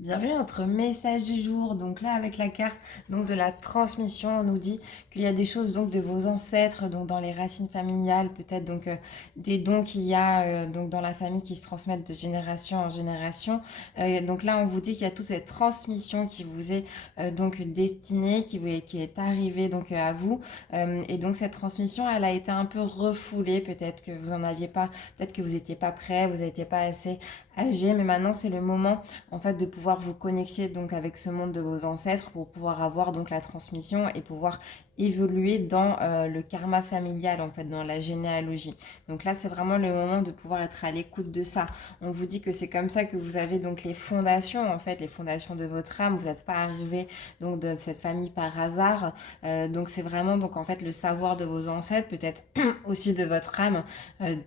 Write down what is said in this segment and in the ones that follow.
Bienvenue à notre message du jour. Donc là, avec la carte donc de la transmission, on nous dit qu'il y a des choses donc de vos ancêtres, donc dans les racines familiales, peut-être donc des dons qu'il y a donc dans la famille qui se transmettent de génération en génération. Donc là, on vous dit qu'il y a toute cette transmission qui vous est donc destinée, qui est arrivée donc à vous. Et donc cette transmission, elle a été un peu refoulée. Peut-être que vous en aviez pas, peut-être que vous n'étiez pas prêt, vous n'étiez pas assez âgé, mais maintenant c'est le moment en fait de pouvoir vous connecter donc avec ce monde de vos ancêtres pour pouvoir avoir donc la transmission et pouvoir évoluer dans le karma familial en fait, dans la généalogie. Donc là c'est vraiment le moment de pouvoir être à l'écoute de ça. On vous dit que c'est comme ça que vous avez donc les fondations en fait, les fondations de votre âme. Vous n'êtes pas arrivé donc de cette famille par hasard. Donc c'est vraiment donc en fait le savoir de vos ancêtres, peut-être aussi de votre âme,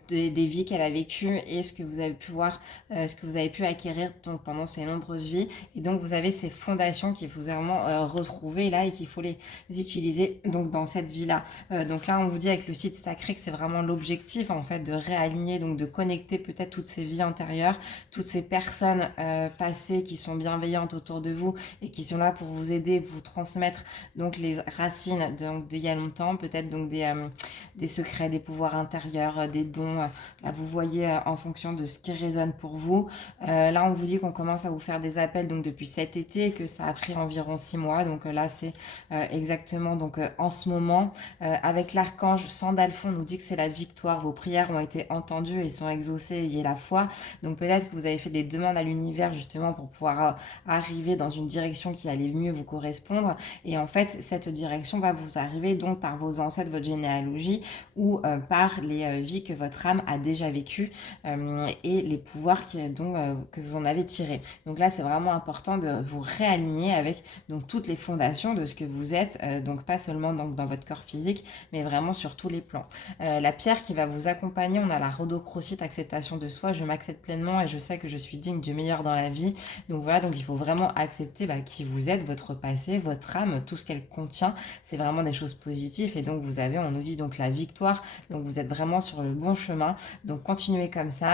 des vies qu'elle a vécues et ce que vous avez pu voir, ce que vous avez pu acquérir donc, pendant ces nombreuses vies. Et donc vous avez ces fondations qu'il faut vraiment retrouver là et qu'il faut les utiliser donc dans cette vie-là. Donc là on vous dit avec le site sacré que c'est vraiment l'objectif en fait de réaligner, donc de connecter peut-être toutes ces vies antérieures, toutes ces personnes passées qui sont bienveillantes autour de vous et qui sont là pour vous aider, vous transmettre donc les racines donc d'il y a longtemps, peut-être donc des secrets, des pouvoirs intérieurs, des dons. Là vous voyez en fonction de ce qui résonne pour vous. Là on vous dit qu'on commence à vous faire des appels donc depuis cet été, que ça a pris environ 6 mois. Donc là c'est exactement donc en ce moment. Avec l'archange Sandalphon, on nous dit que c'est la victoire. Vos prières ont été entendues et sont exaucées. Ayez la foi. Donc peut-être que vous avez fait des demandes à l'univers justement pour pouvoir arriver dans une direction qui allait mieux vous correspondre. Et en fait cette direction va vous arriver donc par vos ancêtres, votre généalogie ou par les vies que votre âme a déjà vécues et les pouvoirs que vous en avez tirés. Donc là, c'est vraiment important de vous réaligner avec donc toutes les fondations de ce que vous êtes, donc pas seulement donc, dans votre corps physique, mais vraiment sur tous les plans. La pierre qui va vous accompagner, on a la rhodochrosite, acceptation de soi. Je m'accepte pleinement et je sais que je suis digne du meilleur dans la vie. Donc voilà, donc il faut vraiment accepter qui vous êtes, votre passé, votre âme, tout ce qu'elle contient. C'est vraiment des choses positives et donc vous avez, on nous dit donc la victoire. Donc vous êtes vraiment sur le bon chemin. Donc continuez comme ça.